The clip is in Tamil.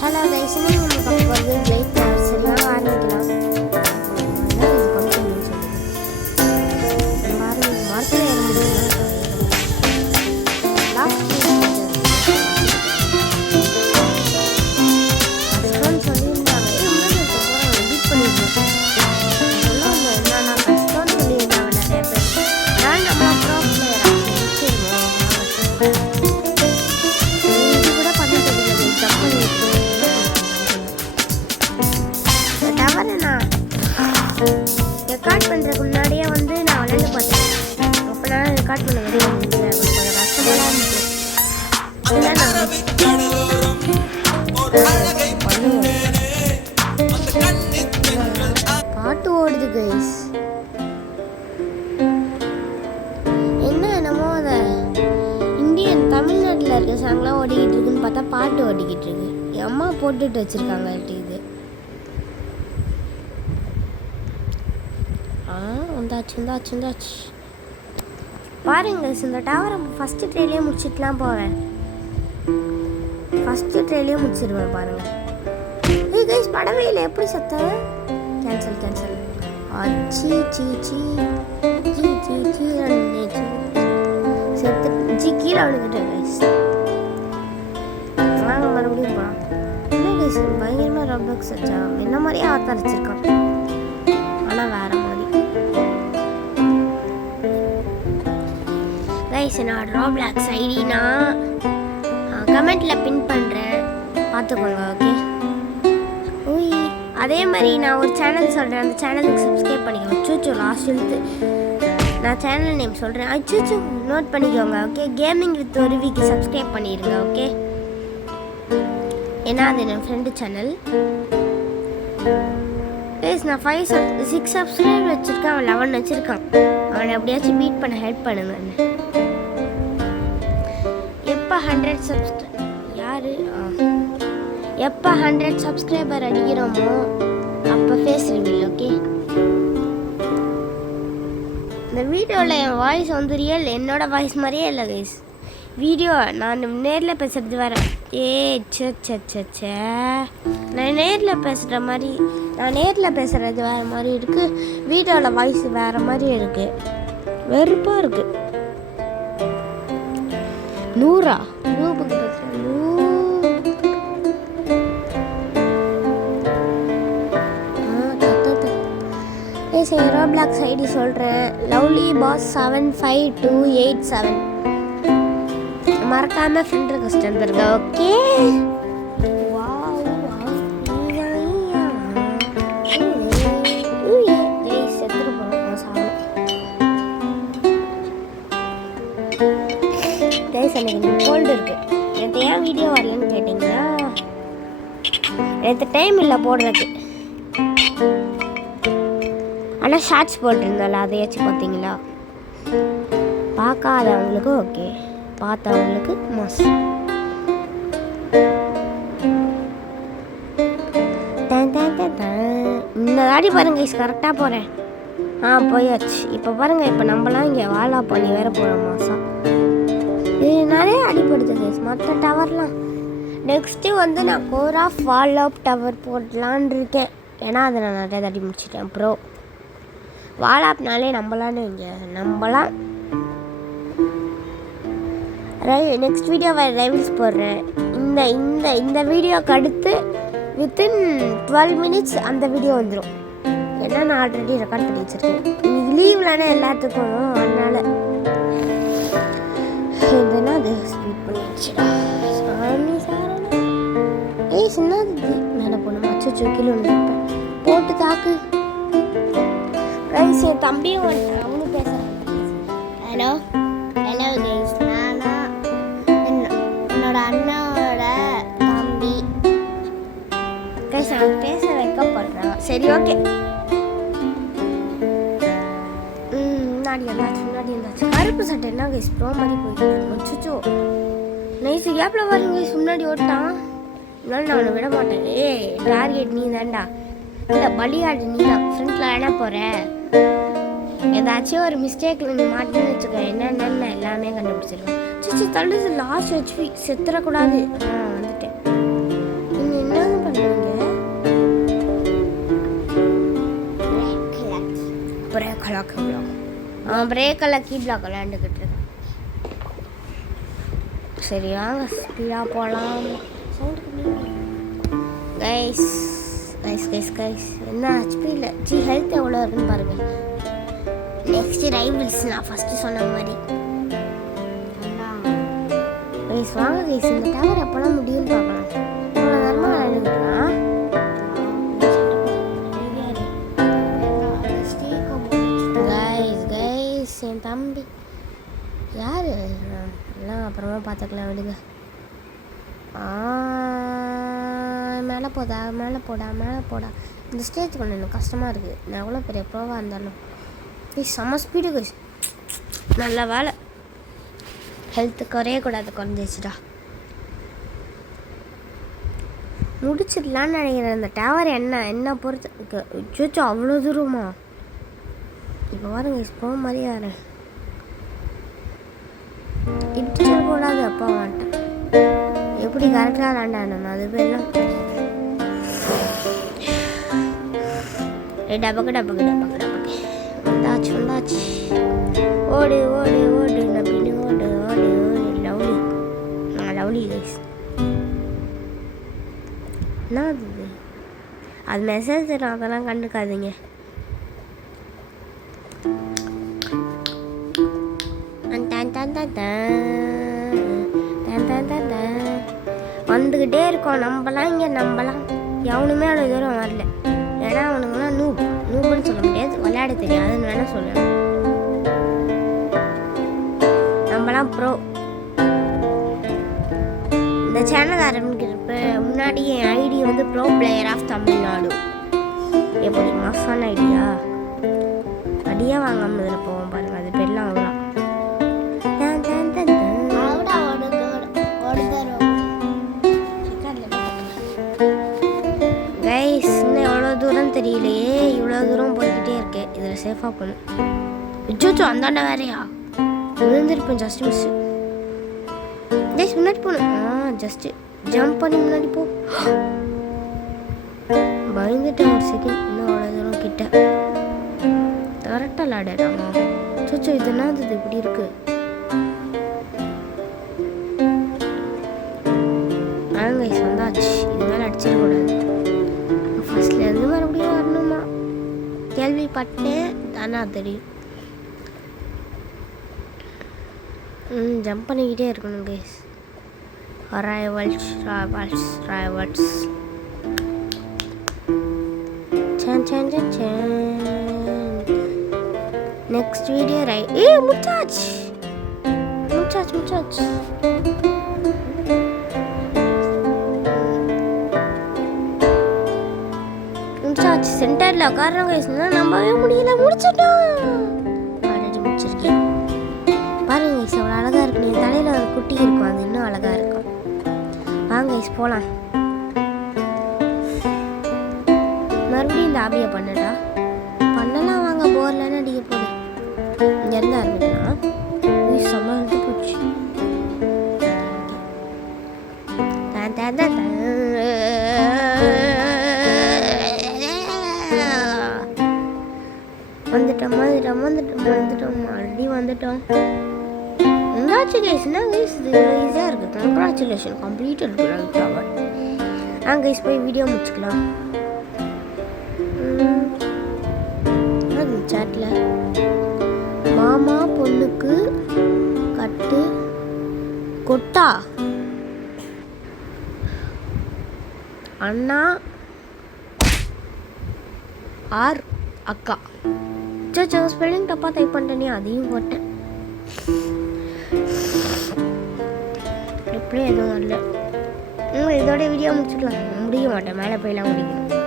ஹலோ கைஸ், நீங்கள் நம்ம பக்கம் வந்து லைட் சரியாக ஆரம்பிக்கலாம். மார்க்கெட் ஏற முடியுமா? லாஸ்ட் கஷ்டம்னு சொல்லியிருந்தாங்க. எடிட் பண்ணியிருந்தேன். சொல்லுவாங்க என்னன்னா கஷ்டம்னு சொல்லியிருந்தாங்க நிறைய பேர். நான் நம்ம ப்ரோ பிளேயர் இது கூட பண்ண தெரியல. ஜம்ப் பண்ணிட்டு டவர் நான் ரெக்கார்ட் பண்ணுறதுக்கு முன்னாடியே வந்து நான் விளையாண்டு பார்த்தேன். அப்போ நான் ரெக்கார்ட் பண்ண வெளியே கொஞ்சம் கஷ்டமாக இருந்துச்சு. பாட்டு ஓடுது கைஸ். என்னமோ அதை இந்தியன் தமிழ்நாட்டில் இருக்க சாங்லாம் ஓடிக்கிட்டு இருக்குன்னு பார்த்தா பாட்டு ஓடிக்கிட்டு இருக்கு. என் அம்மா போட்டுட்டு வச்சுருக்காங்க. இது வந்தாச்சு பாருங்க. இந்த டவரை ஃபஸ்ட்டு ட்ரெயிலே முடிச்சிட்டுலாம் போவேன். ஃபஸ்ட்டு ட்ரெயிலே முடிச்சிடுவேன் பாருங்க. ஏய் கைஸ், படவே இல்லை. எப்படி சத்தம்? கேன்சல் ஆச்சி செத்து கீழே விழுந்துட்டேன் கைஸ். வாங்க மறுபடியும் போகலாம். என்ன கைஸ் பயங்கரமாக ரப்ளக்ஸ் வச்சா என்ன மாதிரியே ஆத்தரிச்சிருக்கான். ஆனால் வேற மாதிரி கைஸ். என்னோட ராப்ளாக்ஸ் ஐடி நான் கமெண்ட்டில் பின் பண்ணுறேன், பார்த்துக்கோங்க. ஓகே. அதே மாதிரி நான் ஒரு சேனல் சொல்கிறேன், அந்த சேனலுக்கு சப்ஸ்கிரைப் பண்ணிக்கோங்க. அச்சோ லாஸ்ட் எழுத்து நான் சேனல் நேம் சொல்கிறேன். அச்சோ நோட் பண்ணிக்கோங்க. ஓகே. கேமிங் வித் ஒருவிக்கு சப்ஸ்கிரைப் பண்ணிடுங்க. ஓகே. ஏன்னா அது என் ஃப்ரெண்டு சேனல். நான் 6 சப்ஸ்கிரைபர் வச்சுருக்கேன். அவன் 11 வச்சுருக்கான். அவனை எப்படியாச்சும் மீட் பண்ண ஹெல்ப் பண்ணுங்க. எப்போ 100 சப்ஸ்கிரைபர் அடிக்கிறோமோ அப்போ ஃபேஸ் ரிவீல். ஓகே. இந்த வீடியோவில் என் வாய்ஸ் வந்து ரியல் என்னோட வாய்ஸ் மாதிரியே இல்லை கைஸ். வீடியோ நான் நேரில் பேசுகிறது வேறு. நான் நேரில் பேசுகிறது வேறு மாதிரி இருக்குது. வீடியோவில் வாய்ஸ் வேறு மாதிரி இருக்குது. வெறுப்பாக இருக்குது. நூறுக்கு பேசுகிறேன். ரோப்ளாக்ஸ் ஐடி சொல்கிறேன். Lovely pass 752887. மறக்காம ஃப்ரெண்ட் ரிக்வெஸ்ட் வந்துருங்க. ஓகே. எனக்கு கோல்டு இருக்கு. எனக்கு ஏன் வீடியோ வரலன்னு கேட்டிங்கன்னா எனக்கு டைம் இல்லை போடுறதுக்கு. ஆனால் ஷார்ட்ஸ் போட்டிருந்தால அதையாச்சும் பார்த்தீங்களா? பார்க்காதவங்களுக்கு ஓகே, பார்த்தவங்களுக்கு மாஸ். இந்த தாடி பாருங்க கரெக்டாக போகிறேன். போயாச்சு. இப்போ பாருங்கள், இப்போ நம்மளாம் இங்கே வாழா பண்ணி வேற போகிறோம் மாதம். இது நிறைய அடிப்படுது கைஸ் மற்ற டவர்லாம். நெக்ஸ்ட்டு வந்து நான் core of wall of tower போடலான் இருக்கேன். ஏன்னா அதை நான் நிறைய தடி முடிச்சிட்டேன். ப்ரோ வால் ஆப்னாலே நம்பலான்னு இங்கே நம்பலாம். நெக்ஸ்ட் வீடியோ ரைவல்ஸ் போடுறேன். இந்த வீடியோக்கு அடுத்து வித்தின் 12 minutes அந்த வீடியோ வந்துடும். ஏன்னா நான் ஆல்ரெடி ரெக்கார்ட் பண்ணி வச்சுருக்கேன். இன்னைக்கு லீவ்லானே எல்லாத்துக்கும், அதனால் இதெல்லாம் அது ஸ்பீட் பண்ணி வச்சுடா. சாமி சாரணா. சின்னது மேலே போகணும். அச்சோ கீழே வந்துருப்பேன். போட்டு தாக்கு கைஸ். என் தம்பியும் வந்துட்டான். அவனும் பேசுகிறான். Hello guys. நானா என்னோட அண்ணாவோட தம்பி கைஸ். அவன் பேச வைக்கப்படுறான். சரி ஓகே. முன்னாடி இருந்தாச்சு. கருப்பு சட்டை என்ன கைஸ் ப்ரோ மாதிரி போயிட்டு. அச்சோ நைஸ் கேப்பில் பாருங்க கைஸ். முன்னாடி ஓட்டான். இதனால நான் அவனை விட மாட்டேன். டார்கெட் நீ தான்டா. இல்லை பலியாடு நீ தான். ஃப்ரண்ட்டில் என்ன போகிற? ஏதாச்சும் ஒரு மிஸ்டேக்கில் நீ மாட்டேன்னு வச்சுக்க. என்னென்னு எல்லாமே கண்டுபிடிச்சிருவேன். தள்ளுது லாஸ்ட் ஹெச்பி. செத்துடக்கூடாது. வந்துட்டேன். நீங்கள் என்ன அவன் பிரேக்கெல்லாம் கீ பிளாக் விளையாண்டுக்கிட்டு இருக்கான். சரி வாங்க ஸ்பீடாக போகலாம். கைஸ் கைஸ் கைஸ் கைஸ் என்ன ஹெச்பி இல்லை ஹெல்த் எவ்வளோ இருக்குன்னு பாருங்கள். நெக்ஸ்ட்டு ரைவல்ஸ் நான் ஃபஸ்ட்டு சொன்ன மாதிரி. கைஸ் வாங்க கைஸ், இந்த டவர் எப்போலாம் முடியும்னு பார்க்கலாம். இவ்வளோ நேரமாக விளையாண்டுக்கிட்டான். கைஸ் கைஸ் என் தம்பி யார் எல்லாம் அப்புறமா பார்த்துக்கலாம் விடுங்க. மேலே போதா மேலே போடா மேலே போடா. இந்த ஸ்டேஜ் கொஞ்சம் எனக்கு கஷ்டமாக இருக்குது. நான் எவ்வளோ பெரிய ப்ரோவாக இருந்தாலும் செம்ம ஸ்பீடு கைஸ். நல்ல வேலை ஹெல்த்து குறையக்கூடாது, குறைஞ்சிச்சுடா. முடிச்சிடலான்னு நினைக்கிறேன். இந்த டவர் என்ன பொறுத்து சோச்சோ அவ்வளோ தூரமா. இப்போ பாருங்க போக மாதிரி யாரேன் இடிச்சு கூடாது. அப்பா மாட்டேன் எப்படி கரெக்டாக விளாண்டான் அது பேர்லாம். டபக்கு டபக்கு டபக்கு டபக்கு வந்தாச்சு வந்தாச்சு. ஓடு ஓடு ஓடு நம்பின்னு ஓடு ஓடு ஓடு. Lovely lovely guys. என்ன அது மெசேஜ் தரும், அதெல்லாம் கண்டுக்காதீங்க. வந்துக்கிட்டே இருக்கோம் நம்பலாம். இங்கே நம்பலாம் எவனுமே அவ்வளோ தூரம் வரல. ஏன்னா அவனுங்களாம் நூப்புன்னு சொல்ல முடியாது, விளையாட தெரியாதுன்னு வேணால் சொல்லலாம். நம்மலாம் ப்ரோ. இந்த சேனல் ஆரம்பிக்கிறப்ப முன்னாடி என் ஐடி வந்து ப்ரோ பிளேயர் ஆஃப் தமிழ்நாடு. எப்படி மாசான ஐடியா அடியாக வாங்காமல் இதில் போவோம் பாருங்கள். அது பேர்லாம் அவ்வளோ கைஸ். இன்னும் எவ்வளோ தூரம் தெரியலையே, இவ்வளோ தூரம் போய்கிட்டே இருக்கு. இதில் சேஃபாக போகணும். அச்சோ அந்தாண்ட வேறையா விழுந்திருப்பேன். Just miss guys. முன்னாடி போகணும். ஜஸ்ட்டு ஜம்ப் பண்ணி முன்னாடி போ. பயந்துட்டேன் ஒரு செகண்ட். இன்னும் அவ்வளோ தூரம் கிட்ட கரெக்டாக விளையாடுறாங்க. சோச்சோ இது என்னது இப்படி இருக்கு. கைஸ் வந்தாச்சு. இது மேலே அடிச்சிடக்கூடாது. ஃபர்ஸ்ட்லேருந்து மறுபடியும் வரணுமா கேள்விப்பட்டேன், தானா தெரியும். ஜம்ப் பண்ணிக்கிட்டே இருக்கணும் guys. Rivals rivals rivals next video முச்சாச்சு முச்சாச்சு முச்சாச்சு. முச்சாச்சு சென்டரில் உட்காரோம் கைஸ்னா நம்பவே முடியல. முடிச்சிட்டோம். ஆல்ரெடி முடிச்சிருக்கேன் பாருங்க கைஸ். அவ்வளோ அழகாக இருக்கு. என் தலையில் ஒரு குட்டி இருக்கும், அது இன்னும் அழகாக இருக்கும். வாங்க கைஸ் போகலாம். மறுபடியும் இந்த ஆபியை பண்ணடா பண்ணலாம். வாங்க போர்லன்னு அடிக்க போகுது. இங்கேருந்து ஆரம்பிக்கலாம். செம்ம எழுத்து போச்சு. வந்துட்டோம் வந்துட்டோம் வந்துட்டோம் வந்துட்டோம் ஆல்ரெடி வந்துட்டோம். என்னாச்சு கைஸ்? என்ன கைஸ் இது இவ்வளோ ஈஸியாக இருக்குது? கங்க்ராச்சுலேஷன் கம்ப்ளீட் இருக்குது டவர். கைஸ் போய் வீடியோ முடிச்சுக்கலாம். அது சாட்டில் மாமா பொண்ணுக்கு கட்டு கொட்டா அண்ணா ஆர் அக்கா. சோ ஸ்பெல்லிங் தப்பாக டைப் பண்ணிட்டேனே, அதையும் போட்டேன். இப்படியே எதுவும் வரல. இதோட வீடியோ முடிச்சுக்கலாம். முடிய மாட்டேன், மேலே போயெல்லாம் முடிக்கணும்.